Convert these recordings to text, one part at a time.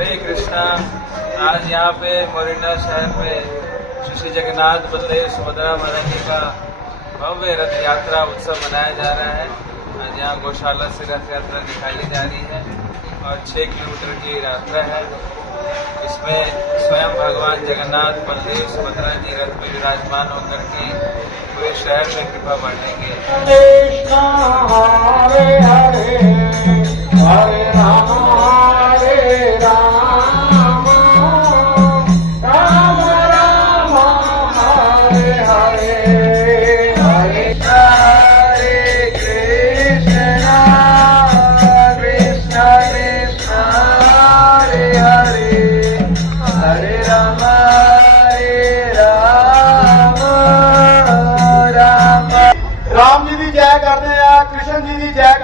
हरे कृष्णा। आज यहाँ पे मोरिंडा शहर में श्री जगन्नाथ बलदेव सुभद्रा माता जी का भव्य रथ यात्रा उत्सव मनाया जा रहा है। आज यहाँ गौशाला से रथ यात्रा निकाली जा रही है और छः किलोमीटर की यात्रा है। इसमें स्वयं भगवान जगन्नाथ, बलदेव, सुभद्रा जी रथ में विराजमान होकर के पूरे शहर में कृपा बांटेंगे। Krishna Hare Hare Hare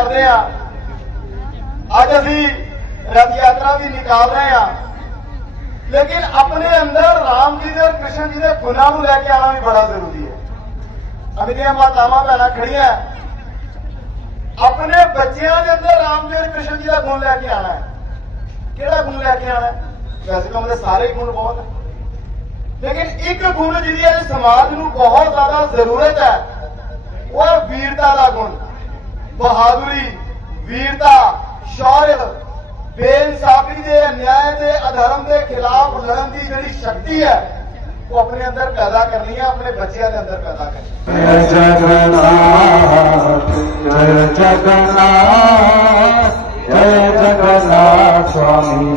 ਕਰਦੇ ਆ। ਅੱਜ ਅਸੀਂ ਰਥ ਯਾਤਰਾ ਵੀ ਨਿਕਾਲ ਰਹੇ ਆ। ਲੇਕਿਨ ਆਪਣੇ ਅੰਦਰ ਰਾਮ ਜੀ ਦੇ ਔਰ ਕ੍ਰਿਸ਼ਨ ਜੀ ਦੇ ਗੁਣਾਂ ਨੂੰ ਲੈ ਕੇ ਆਉਣਾ ਵੀ ਬੜਾ ਜ਼ਰੂਰੀ ਹੈ। ਅਮਿਤੀਆਂ ਮਾਤਾਵਾਂ ਭੈਣਾਂ ਖੜੀਆਂ। ਆਪਣੇ ਬੱਚਿਆਂ ਦੇ ਅੰਦਰ ਰਾਮ ਜੀ ਔਰ ਕ੍ਰਿਸ਼ਨ ਜੀ ਦਾ ਗੁਣ ਲੈ ਕੇ ਆਉਣਾ ਹੈ। ਕਿਹੜਾ ਗੁਣ ਲੈ ਕੇ ਆਉਣਾ ਹੈ? ਵੈਸੇ ਤਾਂ ਉਹਦੇ ਸਾਰੇ ਗੁਣ ਬਹੁਤ ਹੈ। ਲੇਕਿਨ ਇੱਕ ਗੁਣ ਜਿਹਦੀ ਅੱਜ ਸਮਾਜ ਨੂੰ ਬਹੁਤ ਜ਼ਿਆਦਾ ਜ਼ਰੂਰਤ ਹੈ, ਉਹ ਹੈ ਵੀਰਤਾ ਦਾ बहादुरी, वीरता, शौर्य, बेइंसाफी के अन्याय के अधर्म के खिलाफ लड़न की जी शक्ति है, वो अपने अंदर पैदा करनी है, अपने बच्चों के अंदर पैदा करनी स्वामी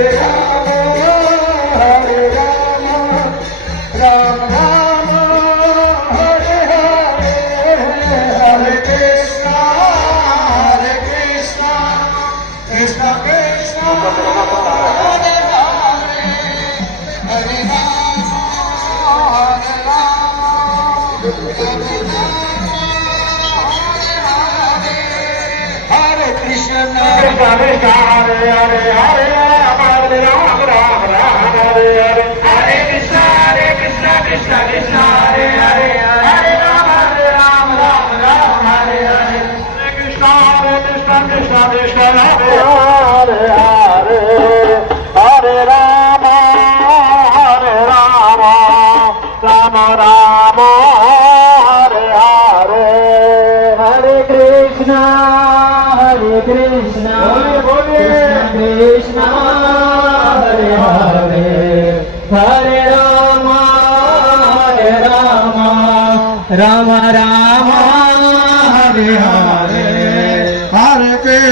Hare Hare Hare Hare, Rama Rama, Hare Hare.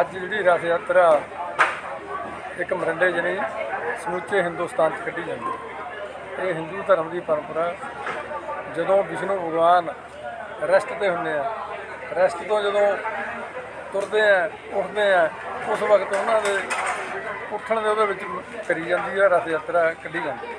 ਅੱਜ ਜਿਹੜੀ ਰਥ ਯਾਤਰਾ ਇੱਕ ਮਰੰਡੇ ਜਨੇ ਸਮੁੱਚੇ ਹਿੰਦੁਸਤਾਨ 'ਚ ਕੱਢੀ ਜਾਂਦੀ ਹੈ। ਇਹ ਹਿੰਦੂ ਧਰਮ ਦੀ ਪਰੰਪਰਾ ਜਦੋਂ ਵਿਸ਼ਨੂੰ ਭਗਵਾਨ ਰੈਸਟ ਤੇ ਹੁੰਦੇ ਆ, ਰੈਸਟ ਤੋਂ ਜਦੋਂ ਤੁਰਦੇ ਆ, ਉੱਠਦੇ ਆ, ਉਸ ਵਕਤ ਉਹਨਾਂ ਦੇ ਉੱਠਣ ਦੇ ਉਹਦੇ ਵਿੱਚ ਕਰੀ ਜਾਂਦੀ ਹੈ ਰਥ ਯਾਤਰਾ ਕੱਢੀ ਜਾਂਦੀ ਹੈ।